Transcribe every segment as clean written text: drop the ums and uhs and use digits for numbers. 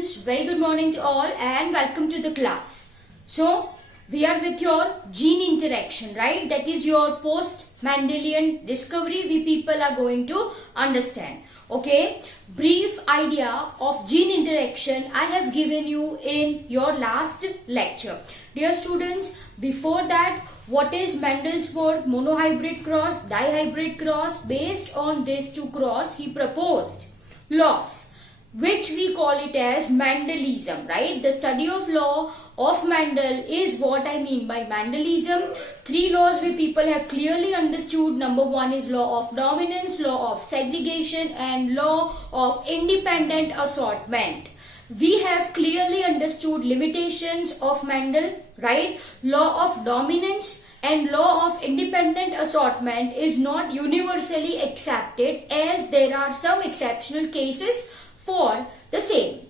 students, very good morning to all and welcome to the class. So, we are with your gene interaction, right? That is your post-Mendelian discovery we people are going to understand. Okay, brief idea of gene interaction I have given you in your last lecture. Dear students, before that, what is Mendel's word monohybrid cross, dihybrid cross? Based on these two cross, he proposed laws, which we call it as Mendelism, right? The study of law of Mendel is what I mean by Mendelism. Three laws we people have clearly understood. Number one is law of dominance, law of segregation, and law of independent assortment. We have clearly understood limitations of Mendel, right? Law of dominance and law of independent assortment is not universally accepted, as there are some exceptional cases for the same.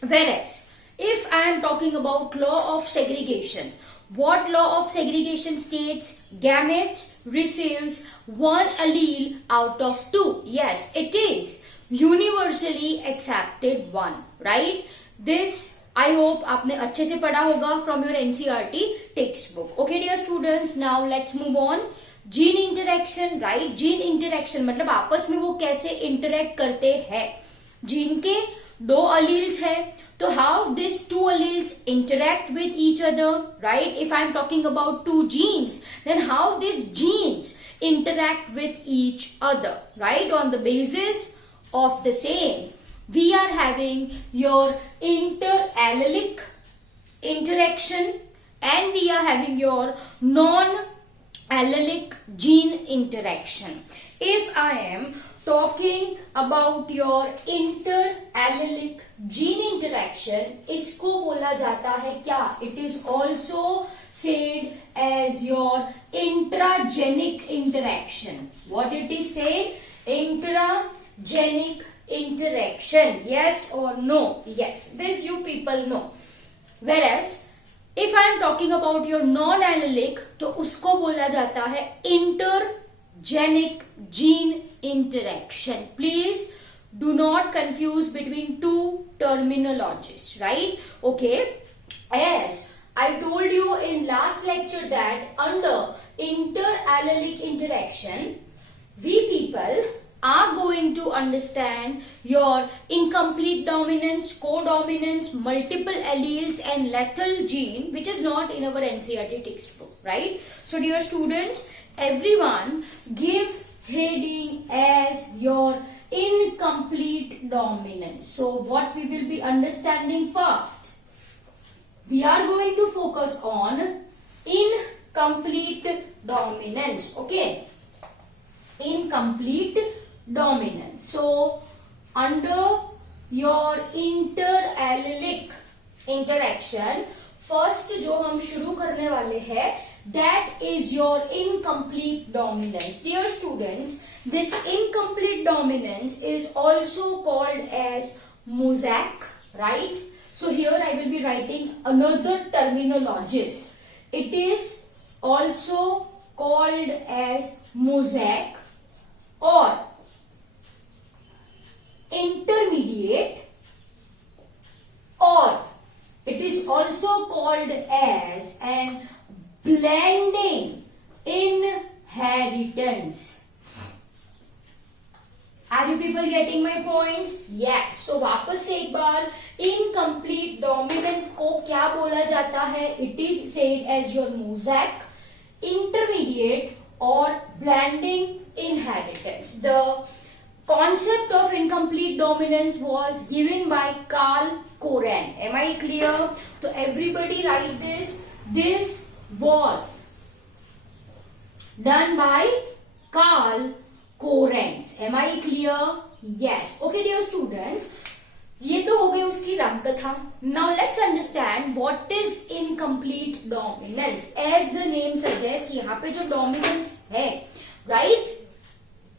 Whereas, if I am talking about law of segregation, what law of segregation states? Gametes receives one allele out of two. Yes, it is universally accepted one, right? This I hope आपने अच्छे से पढ़ा होगा from your NCERT textbook. Okay, dear students, now let's move on. Gene interaction, right? Gene interaction मतलब आपस में वो कैसे interact करते हैं. जीन के दो alleles है, तो how these two alleles interact with each other, right? If I am talking about two genes, then how these genes interact with each other, right? On the basis of the same, we are having your interallelic interaction and we are having your non-allelic gene interaction. If I am talking about your interallelic gene interaction, इसको बोला जाता है क्या? It is also said as your intragenic interaction. What it is said? Intragenic interaction. Yes or no? Yes. This you people know. Whereas, if I am talking about your non-allelic, तो उसको बोला जाता है intergenic gene interaction. Please do not confuse between two terminologies, right? Okay. As I told you in last lecture that under interallelic interaction, we people are going to understand your incomplete dominance, codominance, multiple alleles and lethal gene, which is not in our NCERT textbook, right? So dear students, everyone give heading as your incomplete dominance. So what we will be understanding first? We are going to focus on incomplete dominance, okay? Incomplete dominance. So under your interallelic interaction, first जो हम शुरू करने वाले हैं, that is your incomplete dominance. Dear students, this incomplete dominance is also called as mosaic, right? So here I will be writing another terminologies. It is also called as mosaic or intermediate, or it is also called as an blending inheritance. Are you people getting my point? Yes. So वापस से एक बार incomplete dominance को क्या बोला जाता है? It is said as your mosaic, intermediate or blending inheritance. The concept of incomplete dominance was given by Carl Coran. Am I clear? So everybody write this. This was done by Carl Coran. Am I clear? Yes. Okay, dear students. ये तो हो गई उसकी रामकथा. Now let's understand what is incomplete dominance. As the name suggests, यहाँ पे जो dominance है, right?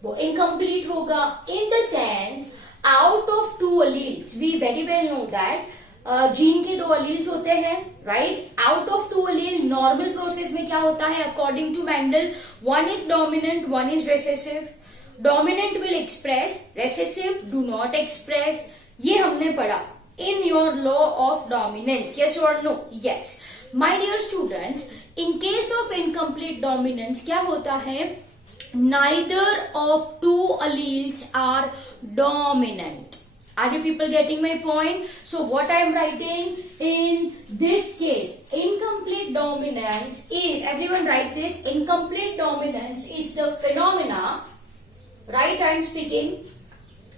वो incomplete होगा. In the sense, out of two alleles, we very well know that gene के दो alleles होते हैं, right? Out of two allele, normal process में क्या होता है? According to Mendel, one is dominant, one is recessive. Dominant will express, recessive do not express. ये हमने पढ़ा. in your law of dominance? Yes or no? Yes. My dear students, in case of incomplete dominance क्या होता है? Neither of two alleles are dominant. Are you people getting my point? So what I am writing in this case, incomplete dominance is, everyone write this, incomplete dominance is the phenomena, right? I am speaking.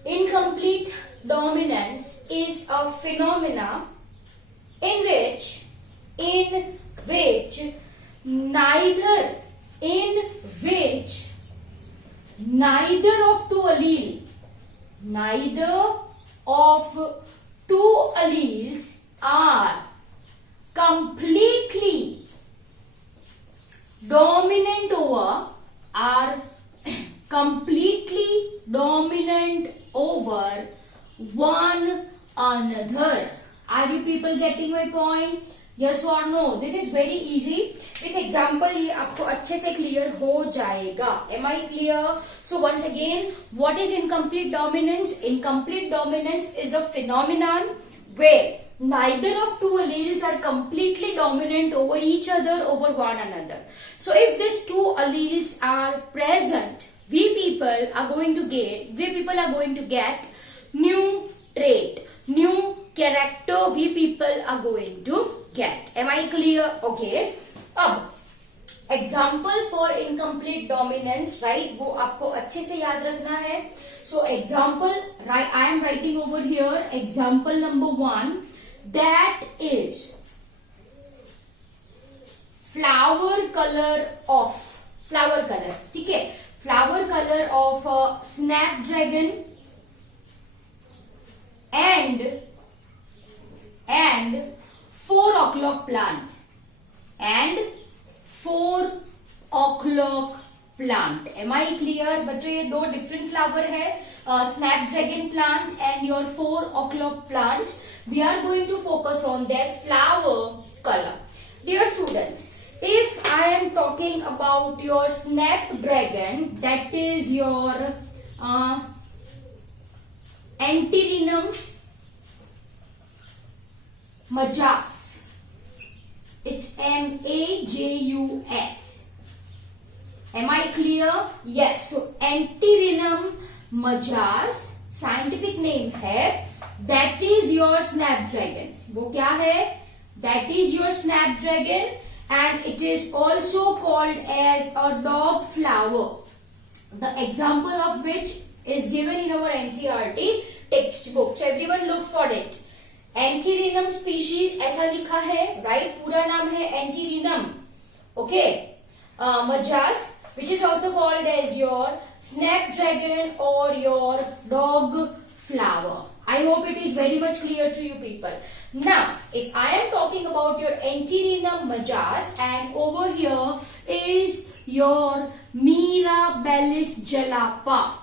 Incomplete dominance is a phenomena in which neither of two alleles are completely dominant over one another. Are you people getting my point? Yes or no? This is very easy. With example ये आपको अच्छे से clear हो जाएगा. Am I clear? So once again, what is incomplete dominance? Incomplete dominance is a phenomenon where neither of two alleles are completely dominant over each other, over one another. So if these two alleles are present, we people are going to get new trait, new character we people are going to get. Am I clear? Okay. अब example for incomplete dominance, right? वो आपको अच्छे से याद रखना है. So example, right? I am writing over here example number 1. That is flower color. ठीक है? Flower color of a snapdragon and 4 o'clock plant. Am I clear? बच्चों ये दो different flower है, snapdragon plant and your 4 o'clock plant. We are going to focus on their flower color. Dear students, if I am talking about your snapdragon, that is your Antirrhinum majus. It's MAJUS. Am I clear? Yes. So Antirrhinum majus scientific name है. That is your snapdragon. वो क्या है? That is your snapdragon, and it is also called as a dog flower. The example of which is given in our NCERT textbook. So everyone look for it. Antirrhinum species ऐसा लिखा है, right? पूरा नाम है Antirrhinum. Okay. Majus, which is also called as your snapdragon or your dog flower. I hope it is very much clear to you people. Now, if I am talking about your Antirrhinum majus, and over here is your Mirabilis jalapa.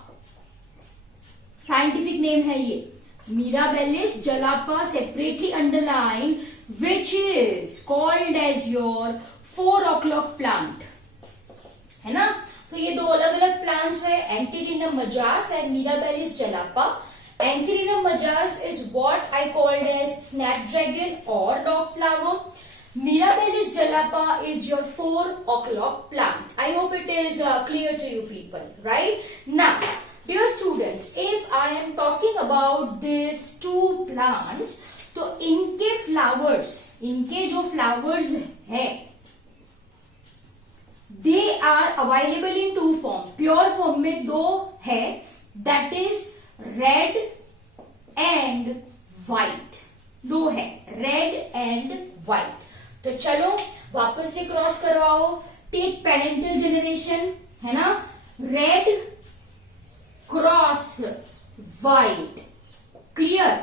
Scientific name है ये. Mirabilis jalapa separately underlined, which is called as your 4 o'clock plant. है ना? तो ये दो अलग अलग plants है, Antirrhinum majus and Mirabilis jalapa. Antirrhinum majus is what I called as snapdragon or dog flower. Mirabilis jalapa is your 4 o'clock plant. I hope it is clear to you people, right? Now, dear students, if I am talking about these two plants, तो इनके जो flowers है, they are available in two form. Pure form में दो है, that is red and white. दो है, red and white. तो चलो वापस से क्रॉस करवाओ. टेक पेरेंटल जनरेशन, है ना? Red cross white. क्लियर?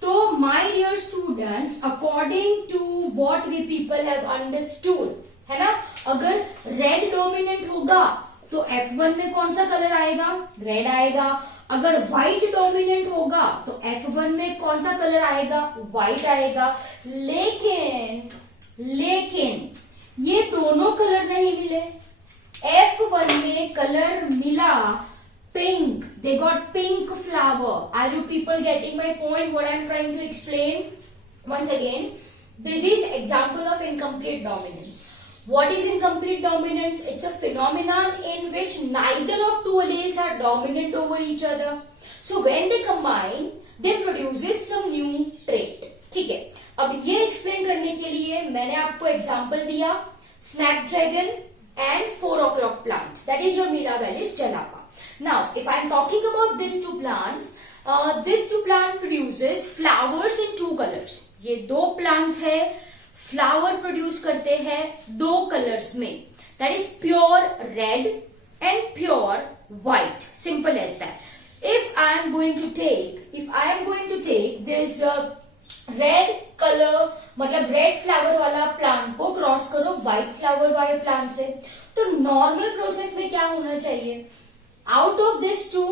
तो my dear students, according to what we people have understood, है ना? अगर रेड डोमिनेंट होगा तो F1 में कौन सा कलर आएगा? रेड आएगा. अगर व्हाइट डोमिनेंट होगा तो F1 में कौन सा कलर आएगा? व्हाइट आएगा. लेकिन ये दोनों कलर नहीं मिले. F1 में कलर मिला pink. They got pink flower. Are you people getting my point? What I am trying to explain? Once again, this is example of incomplete dominance. What is incomplete dominance? It's a phenomenon in which neither of two alleles are dominant over each other. So when they combine, they produces some new trait. ठीक है, अब ये explain करने के लिए मैंने आपको example दिया Snapdragon and 4 o'clock plant. That is your Mirabilis jalapa. Now, if I am talking about these two plants, this two plant produces flowers in two colors. ये दो plants है, flower produce करते हैं दो colors में. That is pure red and pure white. Simple as that. If I am going to take this red colour मतलब red flower वाला plant को क्रॉस करो व्हाइट फ्लावर वाले प्लांट से, तो नॉर्मल प्रोसेस में क्या होना चाहिए? आउट ऑफ दिस टू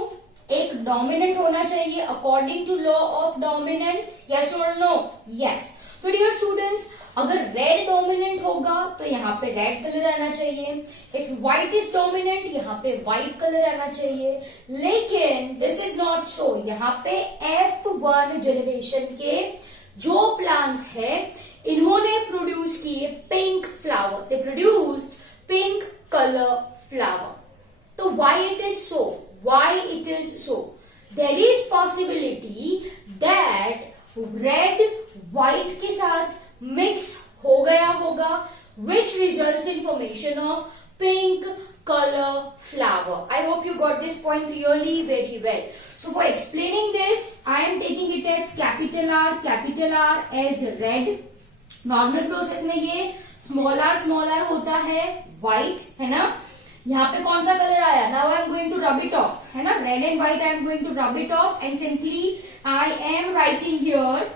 एक डोमिनेंट होना चाहिए according to law of dominance. Yes और नो? यस. तो डियर स्टूडेंट्स, अगर रेड डोमिनेंट होगा तो यहाँ पे रेड कलर आना चाहिए. इफ व्हाइट इज डोमिनेंट यहाँ पे व्हाइट कलर आना चाहिए. लेकिन दिस इज नॉट सो. यहाँ पे F1 जनरेशन के जो प्लांट्स है इन्होंने प्रोड्यूस किए pink flower. They produced pink colour flower. तो why it is so? Why it is so? There is possibility that red white के साथ मिक्स हो गया होगा, which results in formation of pink color flower. I hope you got this point really very well. So for explaining this, I am taking it as capital R as red. Normal process में ये small r होता है white, है ना? यहाँ पे कौन सा कलर आया? Now I am going to rub it off, है ना? Red and white I am going to rub it off and simply I am writing here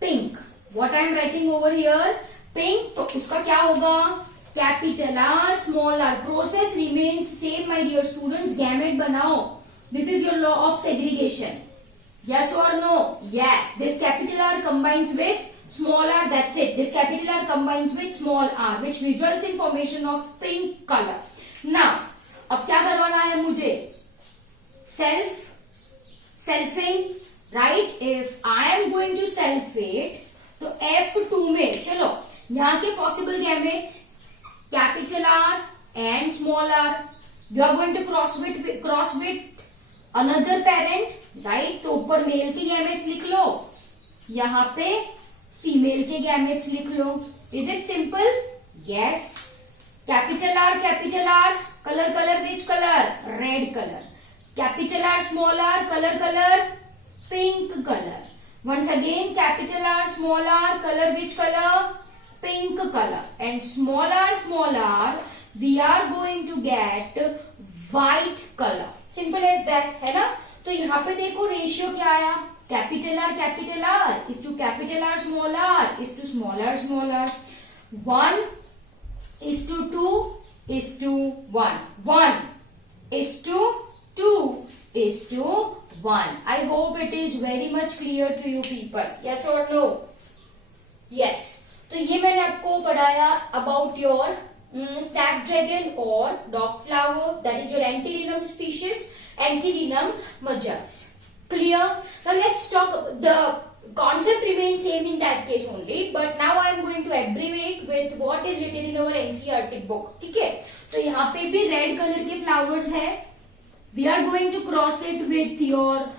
pink. What I am writing over here? Pink. तो उसका क्या होगा? Capital R, small r. Process remains same, my dear students. Gamete बनाओ. This is your law of segregation. Yes or no? Yes. This capital R combines with small r. That's it. This capital R combines with small r, which results in formation of pink color. Now, अब क्या करवाना है मुझे? Selfing, right? If I am going to self it, तो F2 में चलो यहाँ के possible gametes capital R and small r. You are going to cross with another parent, right? तो ऊपर मेल के gametes लिख लो, यहाँ पे फीमेल के gametes लिख लो. Is it simple? Yes. Capital R, color, which color? Red color. Capital R, small r, color, pink color. Once again, capital R, small r, color, which color? Pink color. And small r, we are going to get white color. Simple as that, है ना? तो यहाँ पे देखो ratio क्या आया? Capital R is to capital R, small r is to small r. 1 is to 2 is to 1. 1 is to 2 is to 1. I hope it is very much clear to you people. Yes or no? Yes. तो ये मैंने आपको पढ़ाया about your snapdragon or dog flower. That is your Antirrhinum species, Antirrhinum majus. Clear? Now let's talk. The concept remains same in that case only, but now I am going to abbreviate with what is written in our NCERT book. ठीक है? तो यहाँ पे भी red color के flowers है. We are going to cross it with your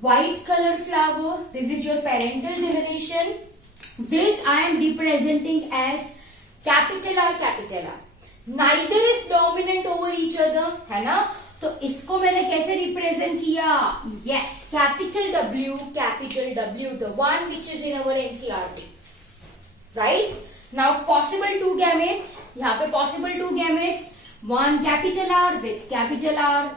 white color flower. This is your parental generation. This I am representing as capital R. Neither is dominant over each other, है ना? तो इसको मैंने कैसे represent किया? Yes, capital W, the one which is in our NCERT, right? Now possible two gametes. यहाँ पे possible two gametes. One capital R with capital R.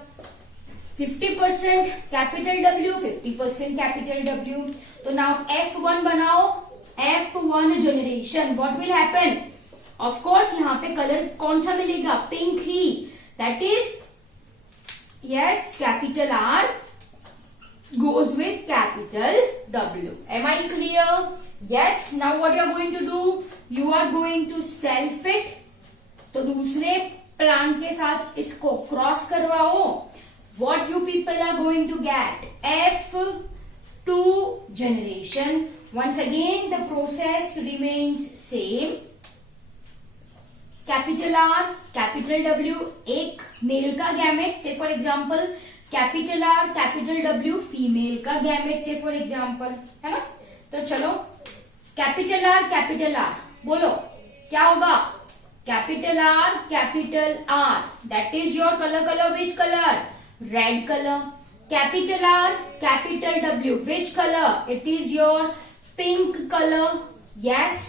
50% capital W, 50% capital W. So now F1 बनाओ. F1 generation. What will happen? Of course यहाँ पे colour कौन सा मिलेगा? Pink he. That is, yes, capital R goes with capital W. Am I clear? Yes. Now what you are going to do? You are going to self it. तो दूसरे plant के साथ इसको क्रॉस करवाओ. what you people are going to get? F2 generation. Once again the process remains same. Capital R capital W एक mail का gamete, से for example capital R capital W female का गैमेट, से for example, है ना. तो चलो capital R बोलो क्या होगा. Capital R that is your colour which colour, red colour. Capital R capital W which colour, it is your pink colour. Yes.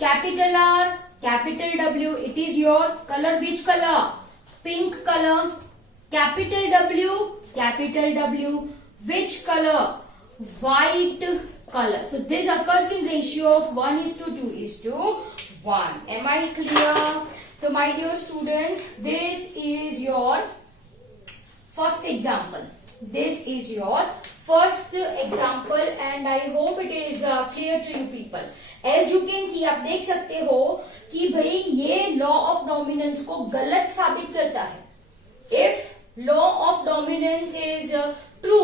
Capital R capital W, it is your color which color, pink color. Capital W which color, white color. So this occurs in ratio of 1:2:1. Am I clear? So my dear students, this is your first example. And I hope it is clear to you people. As you can see, आप देख सकते हो कि भाई ये law of dominance को गलत साबित करता है. If law of dominance is true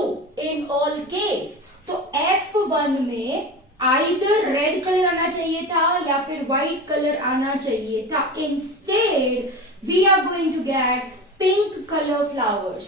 in all case, तो F1 में आइदर रेड कलर आना चाहिए था या फिर व्हाइट कलर आना चाहिए था. Instead we are going to get pink colour flowers.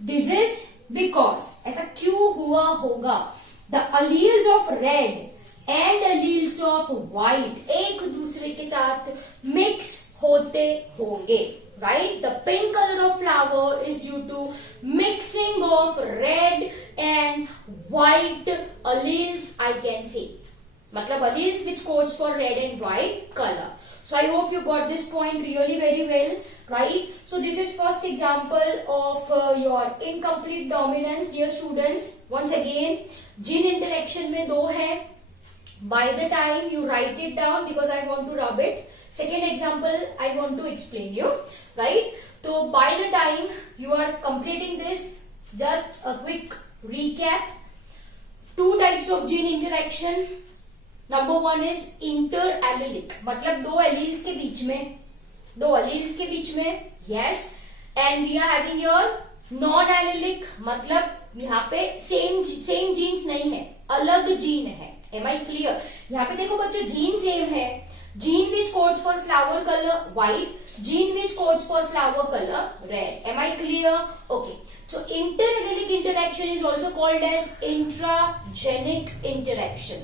This is because, ऐसा क्यों हुआ होगा, the alleles of red and alleles of white एक दूसरे के साथ मिक्स होते होंगे, right. The pink colour of flower is due to mixing of red and white alleles, I can say, मतलब alleles which codes for red and white colour. So I hope you got this point really very well, right? So this is first example of your incomplete dominance, dear students. Once again, gene interaction में दो है. By the time you write it down, because I want to rub it. Second example I want to explain you, right? So by the time you are completing this, just a quick recap. Two types of gene interaction. Number one is interallelic, मतलब दो alleles के बीच में, yes. And we are having your non-allelic, मतलब यहाँ पे same genes नहीं है, अलग जीन है. Am I clear? यहाँ पे देखो बच्चों, जीन सेम है. Gene which codes for flower color white, gene which codes for flower color red. Am I clear? Okay. So interallelic interaction is also called as intragenic interaction.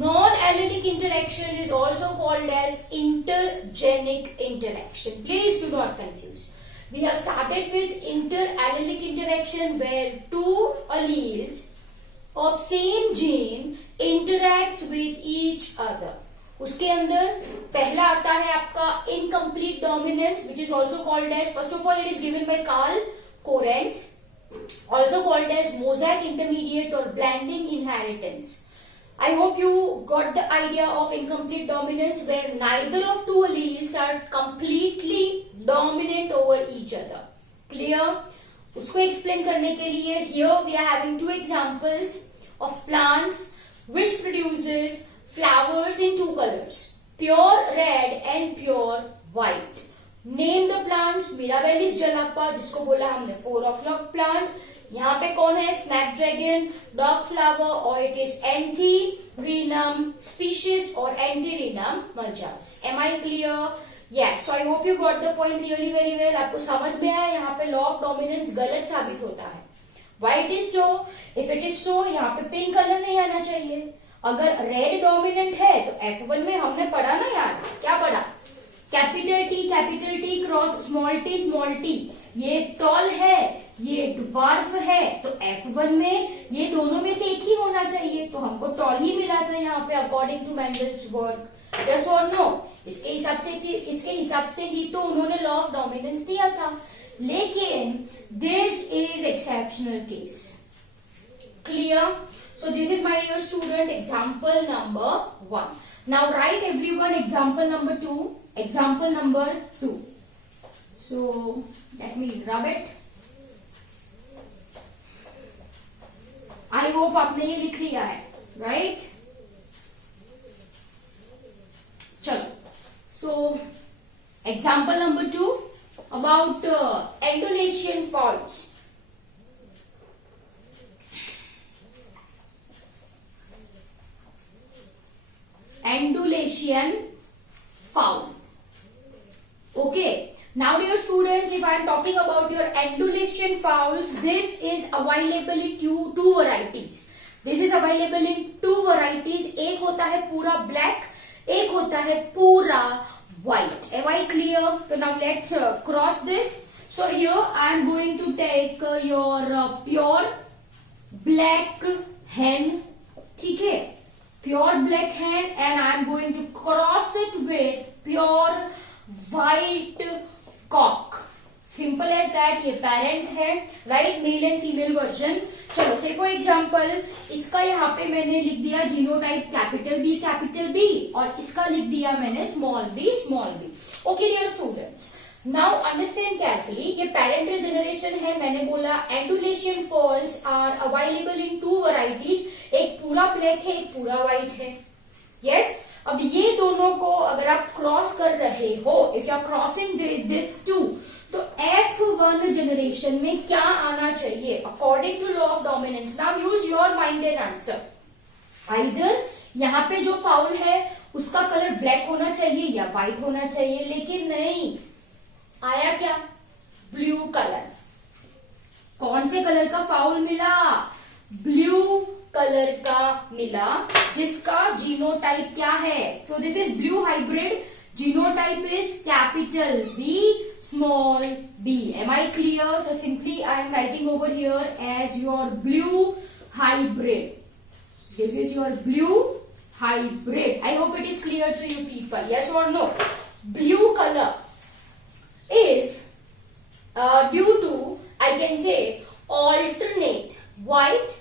Non-allelic interaction is also called as intergenic interaction. Please do not confuse. We have started with interallelic interaction where two alleles of same gene interacts with each other. उसके अंदर पहला आता है आपका incomplete dominance, which is also called as, first of all, it is given by Carl Correns, also called as mosaic intermediate or blending inheritance. I hope you got the idea of incomplete dominance, where neither of two alleles are completely dominant over each other. Clear? उसको explain करने के लिए here we are having two examples of plants which produces flowers in two colors, pure red and pure white. Name the plants. Mirabilis jalapa, जिसको बोला हमने 4 o'clock plant. यहाँ पे कौन है, स्नैपड्रैगन, डॉग फ्लावर, और इट इज एंटीरिनम स्पीशीज और antirrhinum majus. Am I clear? Yes. So I hope you got the point really very well. आपको समझ में आया यहाँ पे लॉ ऑफ डोमिनेंस गलत साबित होता है. Why it is so? If it is सो, यहाँ पे पिंक कलर नहीं आना चाहिए. अगर रेड डोमिनेंट है तो F1 में हमने पढ़ा ना यार, क्या पढ़ा, capital T cross small T. ये टॉल है, ये ड्वार्फ है, तो F1 में ये दोनों में से एक ही होना चाहिए, तो हमको टॉल ही मिला था यहाँ पे according to Mendel's work. Yes और नो? इसके हिसाब से ही तो उन्होंने लॉ ऑफ डोमिनेंस दिया था. लेकिन this is exceptional case. Clear? So this is, my dear student, example number 1. Now write everyone example number 2. So let me rub it. I hope आपने ये लिख लिया है, right? चलो. So example number 2 about Endolation faults. Andalusian fowl. Okay. Now dear students, if I am talking about your Andalusian fowls, this is available in two varieties. This is available in two varieties. एक होता है पूरा black, एक होता है पूरा white. Am I clear? So now let's cross this. So here I am going to take your pure black hen. ठीक है, pure black hen, and I am going to cross it with pure white cock. Simple as that. ये parent है, right, male and female version. चलो say for example इसका यहाँ पे मैंने लिख दिया जीनोटाइप कैपिटल बी और इसका लिख दिया मैंने small b. Okay dear students, now understand carefully. ये पेरेंटल जनरेशन है. मैंने बोला Andalusian fowls are available in two varieties. एक पूरा ब्लैक है, एक पूरा व्हाइट है. यस. अब ये दोनों को अगर आप क्रॉस कर रहे हो, if you are crossing this two, तो F1 जनरेशन में क्या आना चाहिए according to law of dominance. Now use your mind and answer. Either यहाँ पे जो फाउल है उसका कलर ब्लैक होना चाहिए या व्हाइट होना चाहिए, लेकिन नहीं, आया क्या, ब्लू कलर. कौन से कलर का फाउल मिला, ब्लू कलर का मिला, जिसका जीनोटाइप क्या है. So this is blue hybrid. Genotype is capital B, small b. Am I clear? So simply I am writing over here as your blue hybrid. This is your blue hybrid. I hope it is clear to you people. Yes or no? Blue color is due to, I can say, alternate white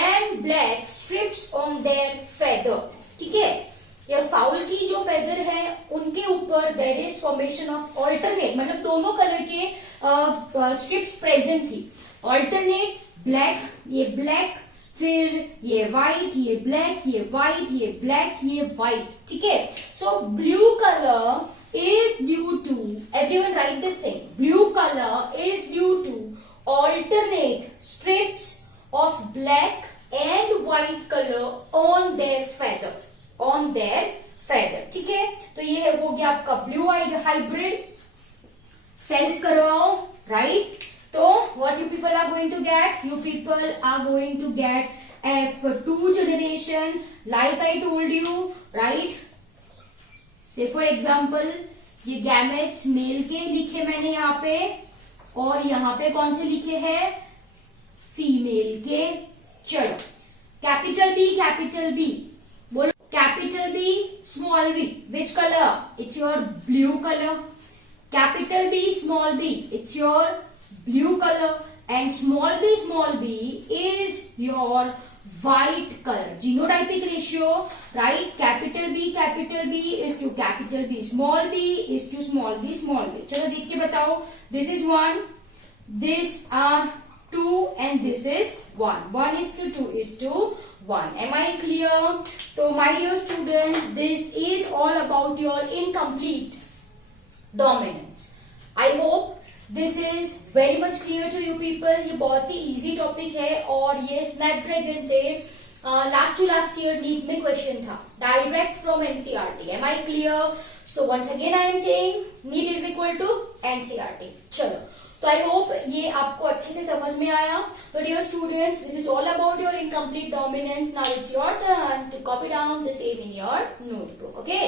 and black strips on their feather. ठीक है, ये foul की जो feather है उनके ऊपर there is formation of alternate, मतलब दोनों कलर के स्ट्रिप्स प्रेजेंट थी. ऑल्टरनेट ब्लैक, ये ब्लैक, फिर ये व्हाइट, ये ब्लैक, ये व्हाइट, ये ब्लैक, ये व्हाइट. ठीक है. So blue colour is due to, everyone write this thing, blue colour is due to alternate strips of black and white colour on their feather. ठीक है. तो ये है, हो गया आपका ब्लू हाइब्रिड. सेल्फ करवाओ, राइट. तो what you people are going to get, you people are going to get F2 generation, like I told you, right. Say for example ये गैमेट्स मेल के लिखे मैंने यहाँ पे, और यहाँ पे कौन से लिखे हैं, फीमेल के. चलो, कैपिटल बी बोलो. Capital B, small b, which color? It's your blue color. Capital B, small b, it's your blue color. And small b is your white color. Genotypic ratio, right? Capital B is to capital B. Small b is to small b. चलो देख के बताओ. This is 1, this are 2, and this is 1. 1 is to 2 is to 1. Am I clear? So my dear students, this is all about your incomplete dominance. I hope this is very much clear to you people. ये बहुत ही easy topic है और ये Snapdragon से last to last year NEET में question था, direct from NCERT. Am I clear? So once again I am saying NEET is equal to NCERT. चलो, तो आई होप ये आपको अच्छे से समझ में आया. तो dear students, this is all about your incomplete dominance. Now it's your turn to copy down the same in your notebook. Okay.